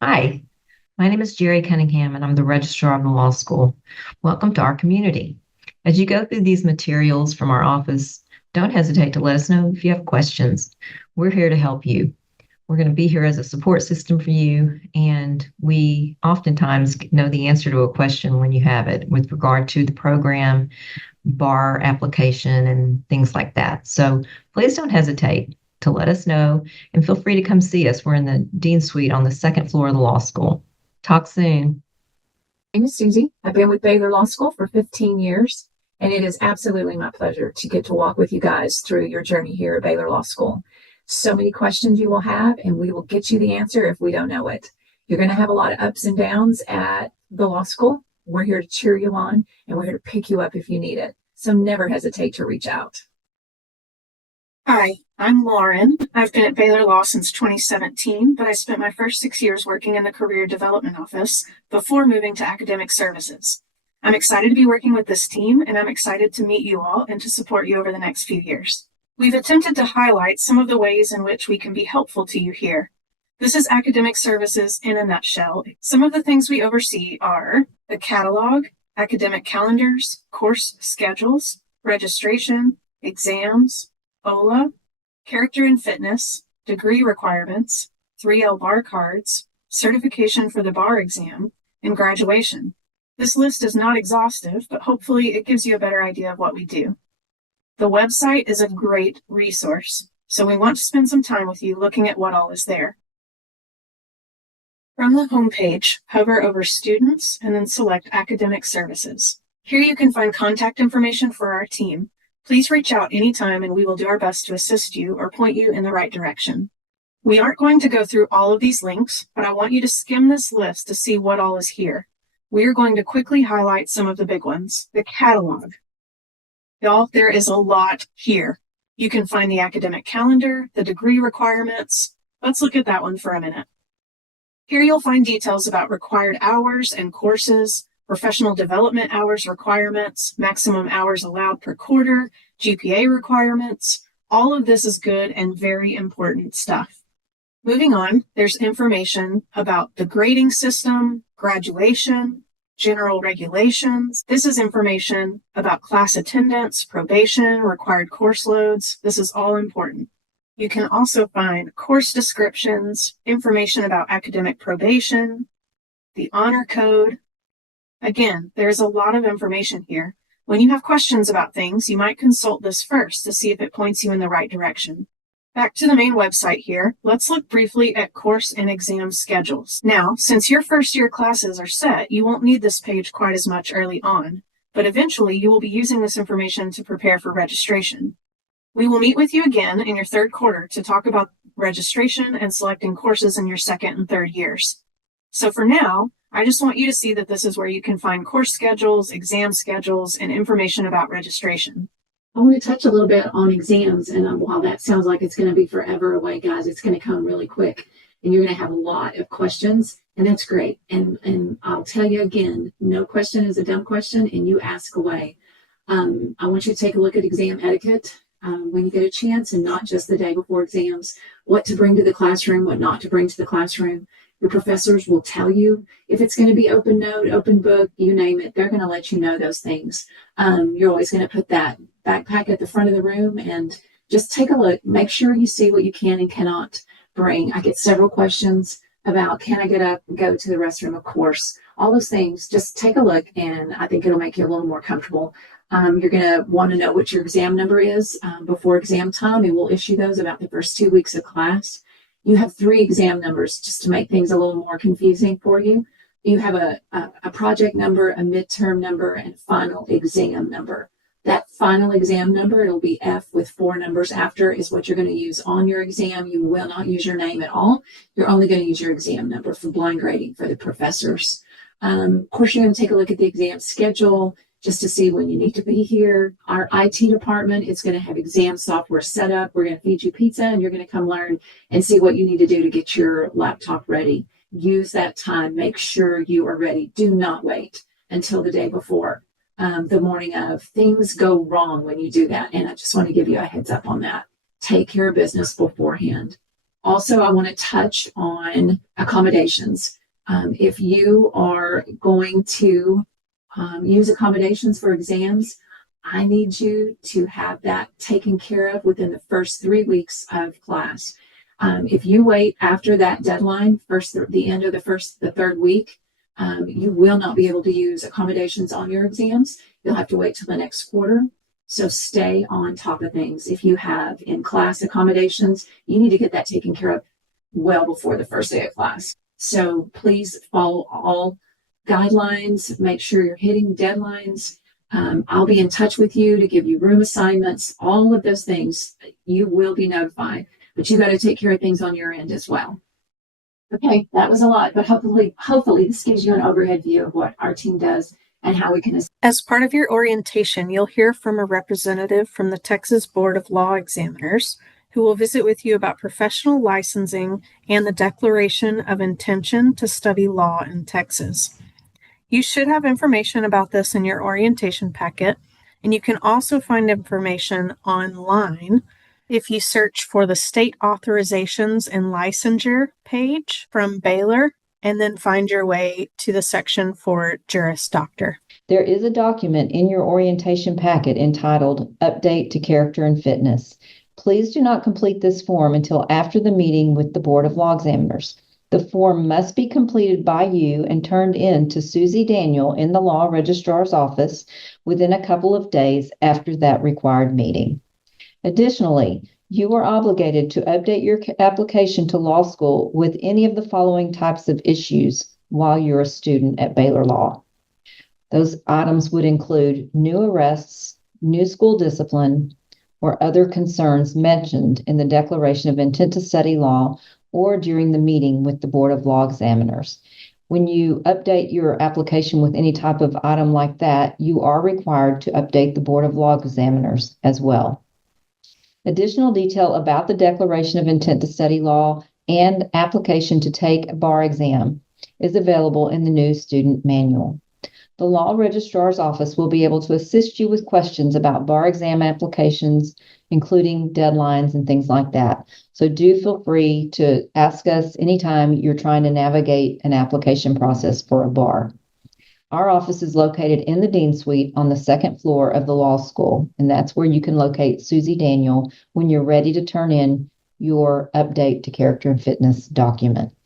Hi, my name is Jerry Cunningham, and I'm the registrar of the law school. Welcome to our community. As you go through these materials from our office, don't hesitate to let us know if you have questions. We're here to help you. We're going to be here as a support system for you, and we oftentimes know the answer to a question when you have it with regard to the program, bar application, and things like that. So please don't hesitate to let us know and feel free to come see us. We're in the Dean Suite on the second floor of the law school. Talk soon. Name is Susie. I've been with Baylor Law School for 15 years, and it is absolutely my pleasure to get to walk with you guys through your journey here at Baylor Law School. So many questions you will have, and we will get you the answer if we don't know it. You're going to have a lot of ups and downs at the law school. We're here to cheer you on, and we're here to pick you up if you need it. So never hesitate to reach out. Hi, I'm Lauren. I've been at Baylor Law since 2017, but I spent my first 6 years working in the Career Development Office before moving to Academic Services. I'm excited to be working with this team, and I'm excited to meet you all and to support you over the next few years. We've attempted to highlight some of the ways in which we can be helpful to you here. This is Academic Services in a nutshell. Some of the things we oversee are the catalog, academic calendars, course schedules, registration, exams, OLA, character and fitness, degree requirements, 3L bar cards, certification for the bar exam, and graduation. This list is not exhaustive, but hopefully it gives you a better idea of what we do. The website is a great resource, so we want to spend some time with you looking at what all is there. From the homepage, hover over Students and then select Academic Services. Here you can find contact information for our team. Please reach out anytime and we will do our best to assist you or point you in the right direction. We aren't going to go through all of these links, but I want you to skim this list to see what all is here. We are going to quickly highlight some of the big ones. The catalog. Y'all, there is a lot here. You can find the academic calendar, the degree requirements. Let's look at that one for a minute. Here you'll find details about required hours and courses, professional development hours requirements, maximum hours allowed per quarter, GPA requirements. All of this is good and very important stuff. Moving on, there's information about the grading system, graduation, general regulations. This is information about class attendance, probation, required course loads. This is all important. You can also find course descriptions, information about academic probation, the honor code. Again, there's a lot of information here. When you have questions about things, you might consult this first to see if it points you in the right direction. Back to the main website here, let's look briefly at course and exam schedules. Now, since your first year classes are set, you won't need this page quite as much early on, but eventually you will be using this information to prepare for registration. We will meet with you again in your third quarter to talk about registration and selecting courses in your second and third years. So for now, I just want you to see that this is where you can find course schedules, exam schedules, and information about registration. I want to touch a little bit on exams, and while that sounds like it's going to be forever away, guys, it's going to come really quick, and you're going to have a lot of questions, and that's great. And I'll tell you again, no question is a dumb question, and you ask away. I want you to take a look at exam etiquette when you get a chance, and not just the day before exams, what to bring to the classroom, what not to bring to the classroom. Your professors will tell you if it's going to be open note, open book, you name it. They're going to let you know those things. You're always going to put that backpack at the front of the room and just take a look. Make sure you see what you can and cannot bring. I get several questions about, can I get up and go to the restroom, of course. All those things, just take a look, and I think it'll make you a little more comfortable. You're going to want to know what your exam number is before exam time, and we'll issue those about the first 2 weeks of class. You have 3 exam numbers just to make things a little more confusing for you. You have a project number, a midterm number, and final exam number. That final exam number, it'll be F with 4 numbers after, is what you're going to use on your exam. You will not use your name at all. You're only going to use your exam number for blind grading for the professors. Of course, you're going to take a look at the exam schedule just to see when you need to be here. Our IT department is going to have exam software set up. We're going to feed you pizza, and you're going to come learn and see what you need to do to get your laptop ready. Use that time. Make sure you are ready. Do not wait until the day before, the morning of. Things go wrong when you do that, and I just want to give you a heads up on that. Take care of business beforehand. Also, I want to touch on accommodations. If you are going to use accommodations for exams, I need you to have that taken care of within the first 3 weeks of class. If you wait after that deadline, the end of the third week, you will not be able to use accommodations on your exams. You'll have to wait till the next quarter. So stay on top of things. If you have in-class accommodations, you need to get that taken care of well before the first day of class. So please follow all guidelines, make sure you're hitting deadlines. I'll be in touch with you to give you room assignments, all of those things. You will be notified, but you got to take care of things on your end as well. Okay, that was a lot, but hopefully this gives you an overhead view of what our team does and how we can assist. As part of your orientation, you'll hear from a representative from the Texas Board of Law Examiners who will visit with you about professional licensing and the declaration of intention to study law in Texas. You should have information about this in your orientation packet, and you can also find information online if you search for the State Authorizations and Licensure page from Baylor, and then find your way to the section for Juris Doctor. There is a document in your orientation packet entitled Update to Character and Fitness. Please do not complete this form until after the meeting with the Board of Law Examiners. The form must be completed by you and turned in to Susie Daniel in the Law Registrar's office within a couple of days after that required meeting. Additionally, you are obligated to update your application to law school with any of the following types of issues while you're a student at Baylor Law. Those items would include new arrests, new school discipline, or other concerns mentioned in the Declaration of Intent to Study Law or during the meeting with the Board of Law Examiners. When you update your application with any type of item like that, you are required to update the Board of Law Examiners as well. Additional detail about the Declaration of Intent to Study Law and application to take a bar exam is available in the new student manual. The Law Registrar's office will be able to assist you with questions about bar exam applications, including deadlines and things like that. So do feel free to ask us anytime you're trying to navigate an application process for a bar. Our office is located in the Dean Suite on the second floor of the law school, and that's where you can locate Susie Daniel when you're ready to turn in your update to character and fitness document.